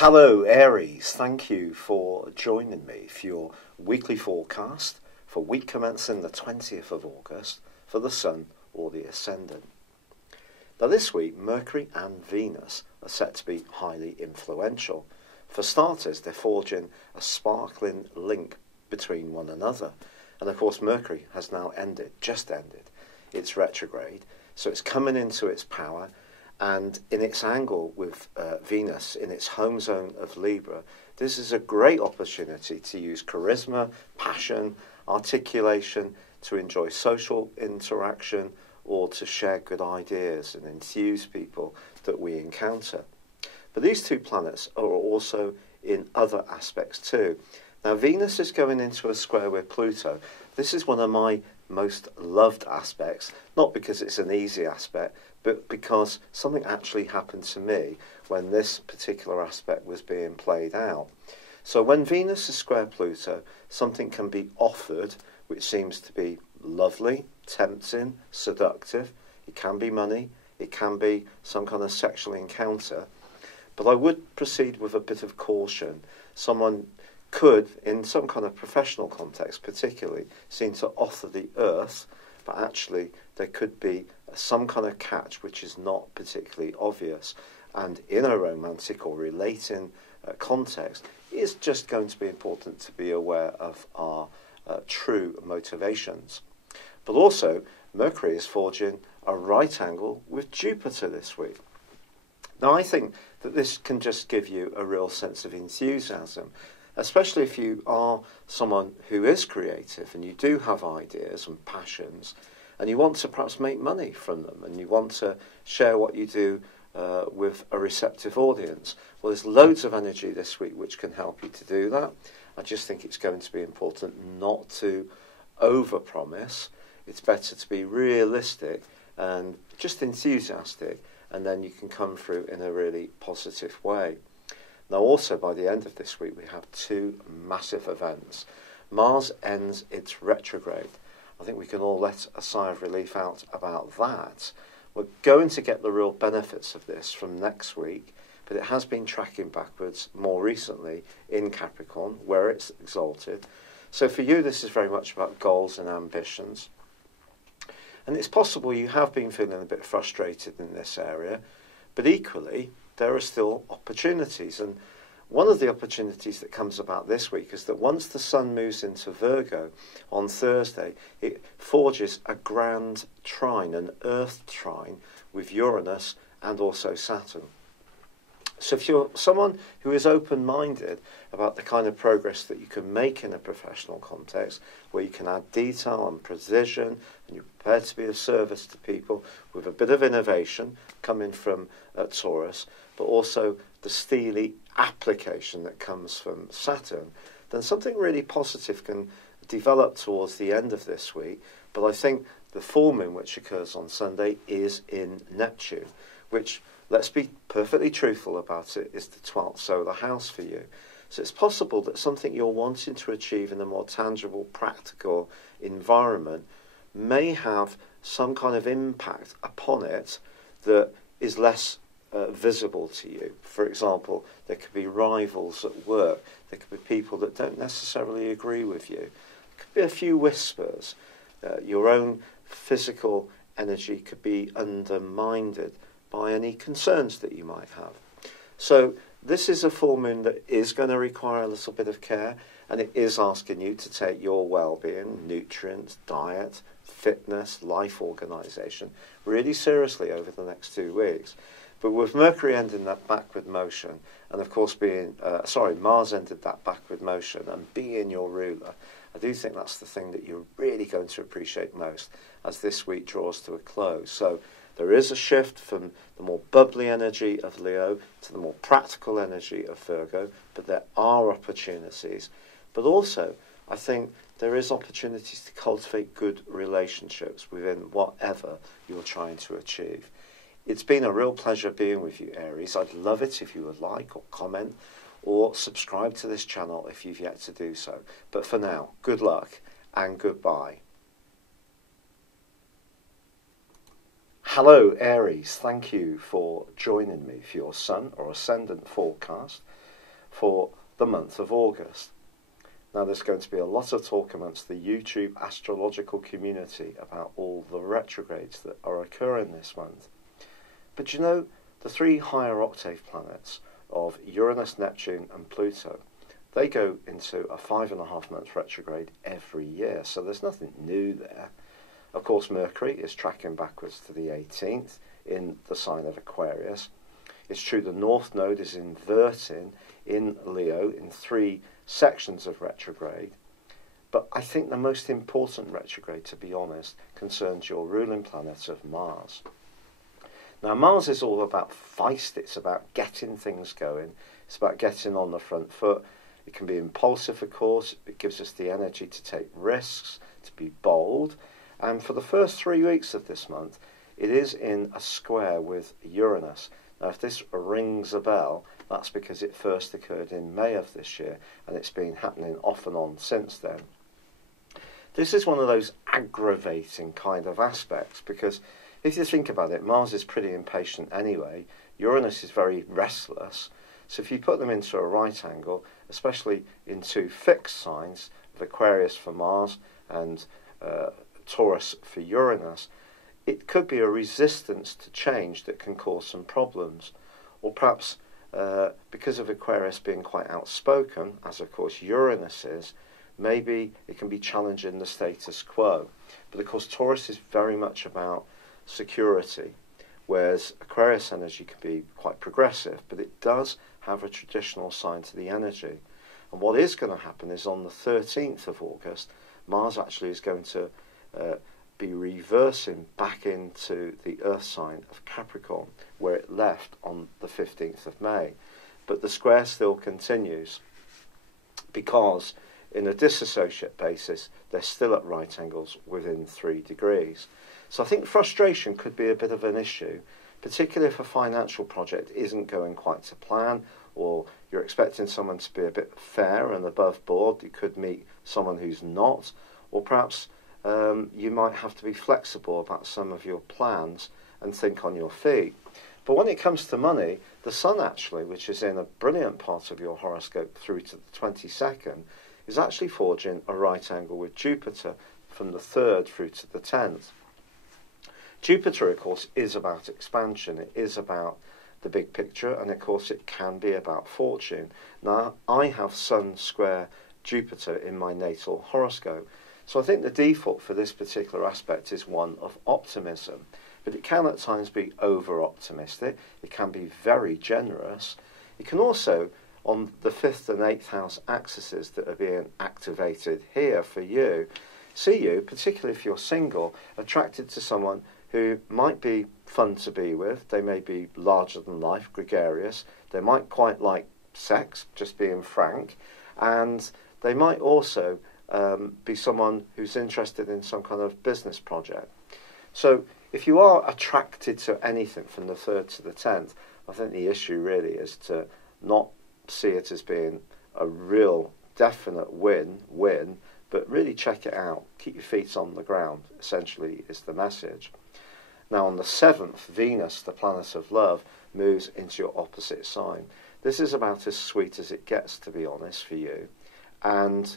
Hello Aries, thank you for joining me for your weekly forecast for week commencing the 20th of August for the Sun or the Ascendant. Now this week Mercury and Venus are set to be highly influential. For starters, they're forging a sparkling link between one another, and of course Mercury has now just ended its retrograde, so it's coming into its power. And in its angle with Venus in its home zone of Libra, this is a great opportunity to use charisma, passion, articulation, to enjoy social interaction, or to share good ideas and enthuse people that we encounter. But these two planets are also in other aspects too. Now Venus is going into a square with Pluto. This is one of my most loved aspects, not because it's an easy aspect, but because something actually happened to me when this particular aspect was being played out. So when Venus is square Pluto, something can be offered which seems to be lovely, tempting, seductive. It can be money, it can be some kind of sexual encounter, but I would proceed with a bit of caution. Someone could, in some kind of professional context particularly, seem to offer the earth, but actually there could be some kind of catch which is not particularly obvious. And in a romantic or relating context, it is just going to be important to be aware of our true motivations. But also, Mercury is forging a right angle with Jupiter this week. Now I think that this can just give you a real sense of enthusiasm, especially if you are someone who is creative and you do have ideas and passions and you want to perhaps make money from them and you want to share what you do with a receptive audience. Well, there's loads of energy this week which can help you to do that. I just think it's going to be important not to overpromise. It's better to be realistic and just enthusiastic, and then you can come through in a really positive way. Now also by the end of this week we have two massive events. Mars ends its retrograde. I think we can all let a sigh of relief out about that. We're going to get the real benefits of this from next week, but it has been tracking backwards more recently in Capricorn, where it's exalted. So for you this is very much about goals and ambitions. And it's possible you have been feeling a bit frustrated in this area, but equally there are still opportunities. And one of the opportunities that comes about this week is that once the Sun moves into Virgo on Thursday, it forges a grand trine, an Earth trine, with Uranus and also Saturn. So if you're someone who is open-minded about the kind of progress that you can make in a professional context, where you can add detail and precision, and you're prepared to be of service to people with a bit of innovation coming from Taurus, but also the steely application that comes from Saturn, then something really positive can develop towards the end of this week. But I think the full moon, which occurs on Sunday, is in Neptune, which, let's be perfectly truthful about it, is the 12th solar house for you. So it's possible that something you're wanting to achieve in a more tangible, practical environment may have some kind of impact upon it that is less visible to you. For example, there could be rivals at work. There could be people that don't necessarily agree with you. There could be a few whispers. Your own physical energy could be undermined by any concerns that you might have. So this is a full moon that is going to require a little bit of care, and it is asking you to take your well-being, nutrients, diet, fitness, life organisation really seriously over the next 2 weeks. But with Mercury ending that backward motion, and of course Mars ended that backward motion and being your ruler, I do think that's the thing that you're really going to appreciate most as this week draws to a close. So there is a shift from the more bubbly energy of Leo to the more practical energy of Virgo, but there are opportunities. But also, I think there is opportunities to cultivate good relationships within whatever you're trying to achieve. It's been a real pleasure being with you, Aries. I'd love it if you would like or comment or subscribe to this channel if you've yet to do so. But for now, good luck and goodbye. Hello Aries, thank you for joining me for your Sun or Ascendant forecast for the month of August. Now, there's going to be a lot of talk amongst the YouTube astrological community about all the retrogrades that are occurring this month. But you know, the three higher octave planets of Uranus, Neptune and Pluto, they go into a 5.5-month retrograde every year, so there's nothing new there. Of course, Mercury is tracking backwards to the 18th in the sign of Aquarius. It's true the North Node is inverting in Leo in 3 sections of retrograde, but I think the most important retrograde, to be honest, concerns your ruling planet of Mars. Now, Mars is all about feist, it's about getting things going, it's about getting on the front foot. It can be impulsive, of course, it gives us the energy to take risks, to be bold, and for the first 3 weeks of this month, it is in a square with Uranus. Now, if this rings a bell, that's because it first occurred in May of this year, and it's been happening off and on since then. This is one of those aggravating kind of aspects, because if you think about it, Mars is pretty impatient anyway, Uranus is very restless, so if you put them into a right angle, especially in 2 fixed signs, of Aquarius for Mars and Taurus for Uranus, it could be a resistance to change that can cause some problems. Or perhaps because of Aquarius being quite outspoken, as of course Uranus is, maybe it can be challenging the status quo. But of course Taurus is very much about security, whereas Aquarius energy can be quite progressive, but it does have a traditional side to the energy. And what is going to happen is on the 13th of August, Mars actually is going to be reversing back into the Earth sign of Capricorn, where it left on the 15th of May. But the square still continues, because in a disassociate basis, they're still at right angles within 3 degrees. So I think frustration could be a bit of an issue, particularly if a financial project isn't going quite to plan, or you're expecting someone to be a bit fair and above board. You could meet someone who's not, or perhaps you might have to be flexible about some of your plans and think on your feet. But when it comes to money, the Sun actually, which is in a brilliant part of your horoscope through to the 22nd, is actually forging a right angle with Jupiter from the 3rd through to the 10th. Jupiter, of course, is about expansion. It is about the big picture, and of course it can be about fortune. Now, I have Sun square Jupiter in my natal horoscope, so I think the default for this particular aspect is one of optimism, but it can at times be over-optimistic, it can be very generous, it can also, on the 5th and 8th house axes that are being activated here for you, see you, particularly if you're single, attracted to someone who might be fun to be with. They may be larger than life, gregarious, they might quite like sex, just being frank, and they might also be someone who's interested in some kind of business project. So if you are attracted to anything from the 3rd to the 10th, I think the issue really is to not see it as being a real definite win, but really check it out. Keep your feet on the ground, essentially, is the message. Now, on the 7th, Venus, the planet of love, moves into your opposite sign. This is about as sweet as it gets, to be honest, for you. And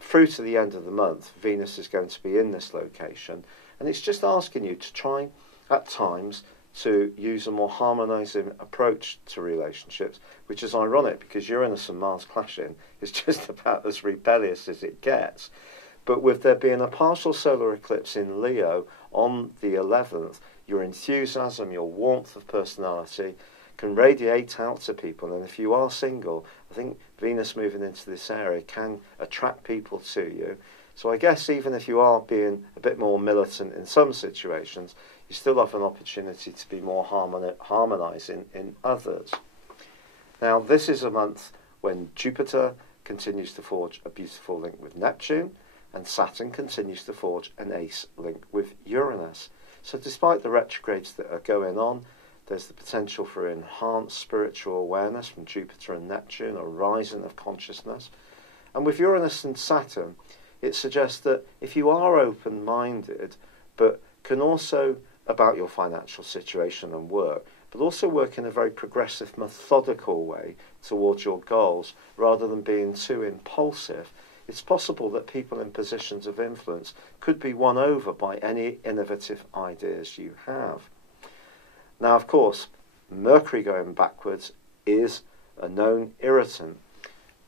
through to the end of the month, Venus is going to be in this location, and it's just asking you to try, at times, to use a more harmonising approach to relationships, which is ironic because Uranus and Mars clashing is just about as rebellious as it gets. But with there being a partial solar eclipse in Leo on the 11th, your enthusiasm, your warmth of personality can radiate out to people. And if you are single, I think Venus moving into this area can attract people to you. So I guess even if you are being a bit more militant in some situations, you still have an opportunity to be more harmonising in others. Now, this is a month when Jupiter continues to forge a beautiful link with Neptune, and Saturn continues to forge an ace link with Uranus. So despite the retrogrades that are going on, there's the potential for enhanced spiritual awareness from Jupiter and Neptune, a rising of consciousness. And with Uranus and Saturn, it suggests that if you are open-minded, but can also, about your financial situation and work, but also work in a very progressive, methodical way towards your goals rather than being too impulsive, it's possible that people in positions of influence could be won over by any innovative ideas you have. Now, of course, Mercury going backwards is a known irritant.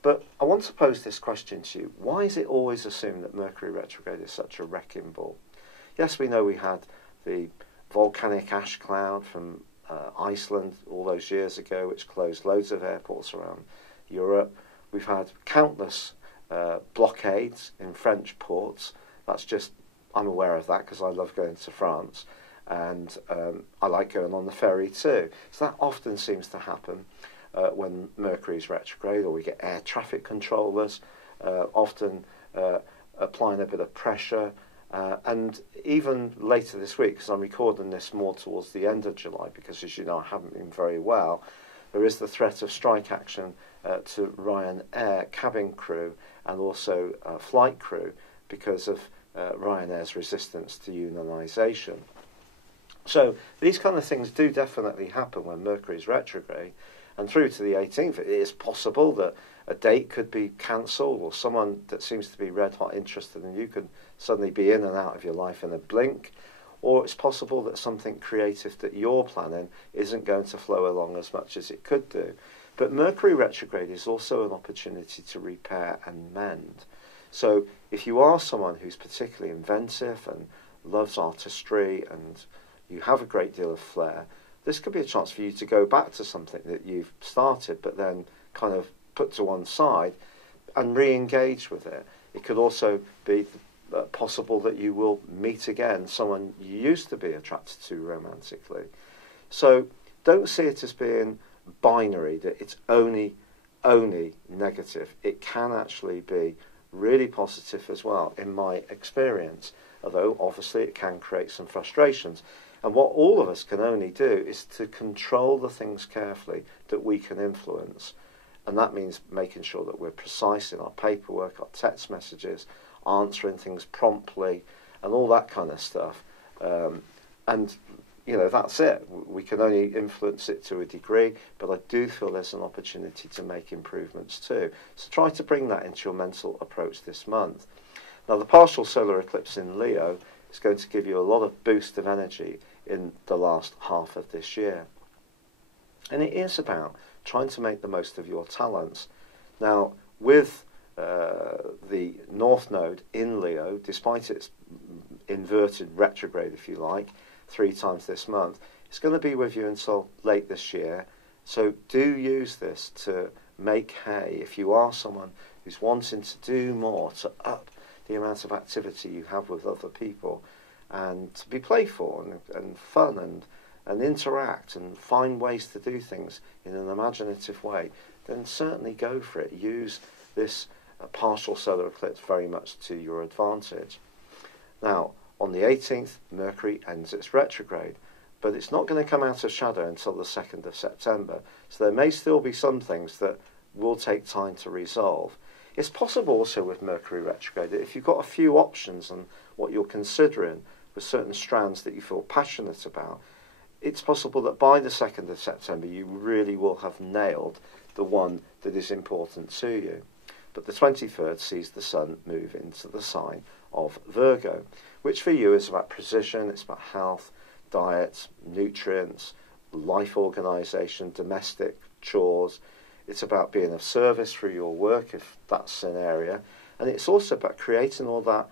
But I want to pose this question to you. Why is it always assumed that Mercury retrograde is such a wrecking ball? Yes, we know we had the volcanic ash cloud from Iceland all those years ago, which closed loads of airports around Europe. We've had countless blockades in French ports. I'm aware of that because I love going to France, and I like going on the ferry too. So that often seems to happen when Mercury is retrograde, or we get air traffic controllers often applying a bit of pressure. And even later this week, because I'm recording this more towards the end of July, because as you know I haven't been very well, there is the threat of strike action to Ryanair cabin crew and also flight crew because of Ryanair's resistance to unionisation. So these kind of things do definitely happen when Mercury is retrograde, and through to the 18th it is possible that a date could be cancelled, or someone that seems to be red hot interested in you could suddenly be in and out of your life in a blink. Or it's possible that something creative that you're planning isn't going to flow along as much as it could do. But Mercury retrograde is also an opportunity to repair and mend. So if you are someone who's particularly inventive and loves artistry and you have a great deal of flair, this could be a chance for you to go back to something that you've started but then kind of put to one side and re-engage with it. It could also be possible that you will meet again someone you used to be attracted to romantically. So don't see it as being binary, that it's only negative. It can actually be really positive as well, in my experience, although obviously it can create some frustrations. And what all of us can only do is to control the things carefully that we can influence. And that means making sure that we're precise in our paperwork, our text messages, answering things promptly, and all that kind of stuff. And, you know, that's it. We can only influence it to a degree, but I do feel there's an opportunity to make improvements too. So try to bring that into your mental approach this month. Now, the partial solar eclipse in Leo is going to give you a lot of boost of energy in the last half of this year. And it is about trying to make the most of your talents. Now, with the North Node in Leo, despite its inverted retrograde, if you like, 3 times this month, it's going to be with you until late this year. So do use this to make hay. If you are someone who's wanting to do more, to up the amount of activity you have with other people, and to be playful and fun and interact and find ways to do things in an imaginative way, then certainly go for it. Use this partial solar eclipse very much to your advantage. Now, on the 18th, Mercury ends its retrograde, but it's not going to come out of shadow until the 2nd of September, so there may still be some things that will take time to resolve. It's possible also with Mercury retrograde that if you've got a few options on what you're considering with certain strands that you feel passionate about, it's possible that by the 2nd of September you really will have nailed the one that is important to you. But the 23rd sees the Sun move into the sign of Virgo, which for you is about precision, it's about health, diet, nutrients, life organisation, domestic chores. It's about being of service through your work, if that's an area. And it's also about creating all that,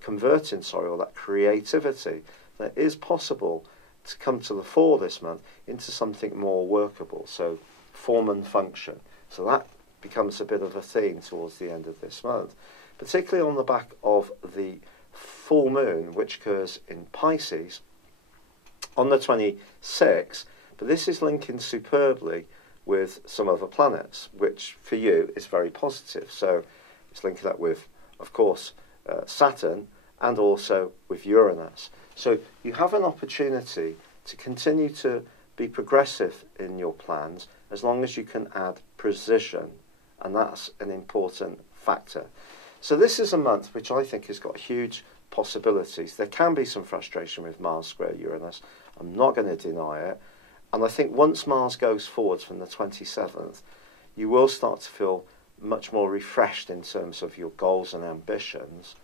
converting all that creativity that is possible to come to the fore this month into something more workable. So form and function. So that becomes a bit of a theme towards the end of this month, particularly on the back of the full moon, which occurs in Pisces on the 26th. But this is linking superbly with some other planets, which for you is very positive. So it's linking up with, of course, Saturn and also with Uranus. So you have an opportunity to continue to be progressive in your plans as long as you can add precision, and that's an important factor. So this is a month which I think has got huge possibilities. There can be some frustration with Mars square Uranus. I'm not going to deny it. And I think once Mars goes forwards from the 27th, you will start to feel much more refreshed in terms of your goals and ambitions.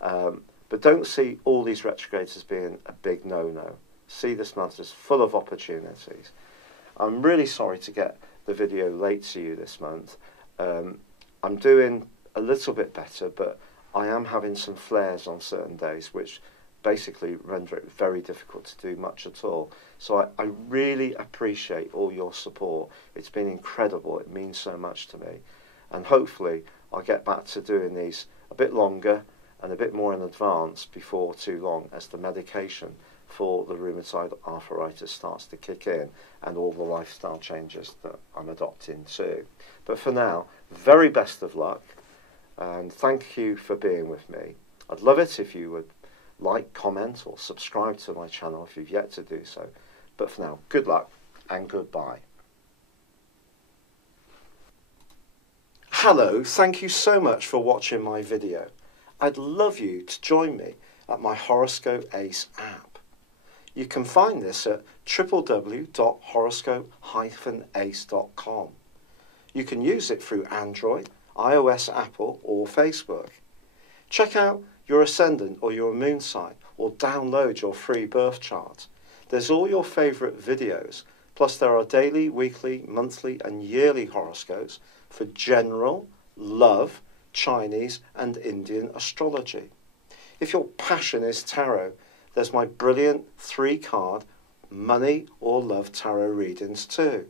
But don't see all these retrogrades as being a big no-no. See this month as full of opportunities. I'm really sorry to get the video late to you this month. I'm doing a little bit better, but I am having some flares on certain days, which basically render it very difficult to do much at all. So I really appreciate all your support. It's been incredible. It means so much to me. And hopefully I'll get back to doing these a bit longer and a bit more in advance before too long, as the medication for the rheumatoid arthritis starts to kick in and all the lifestyle changes that I'm adopting too. But for now, very best of luck, and thank you for being with me. I'd love it if you would like, comment or subscribe to my channel if you've yet to do so. But for now, good luck and goodbye. Hello, thank you so much for watching my video. I'd love you to join me at my Horoscope Ace app. You can find this at www.horoscope-ace.com. You can use it through Android, iOS, Apple or Facebook. Check out your ascendant or your moon sign, or download your free birth chart. There's all your favourite videos, plus there are daily, weekly, monthly and yearly horoscopes for general, love, Chinese and Indian astrology. If your passion is tarot, there's my brilliant 3-card money or love tarot readings too.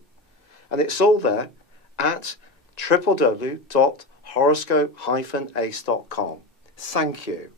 And it's all there at www.horoscope-ace.com. Thank you.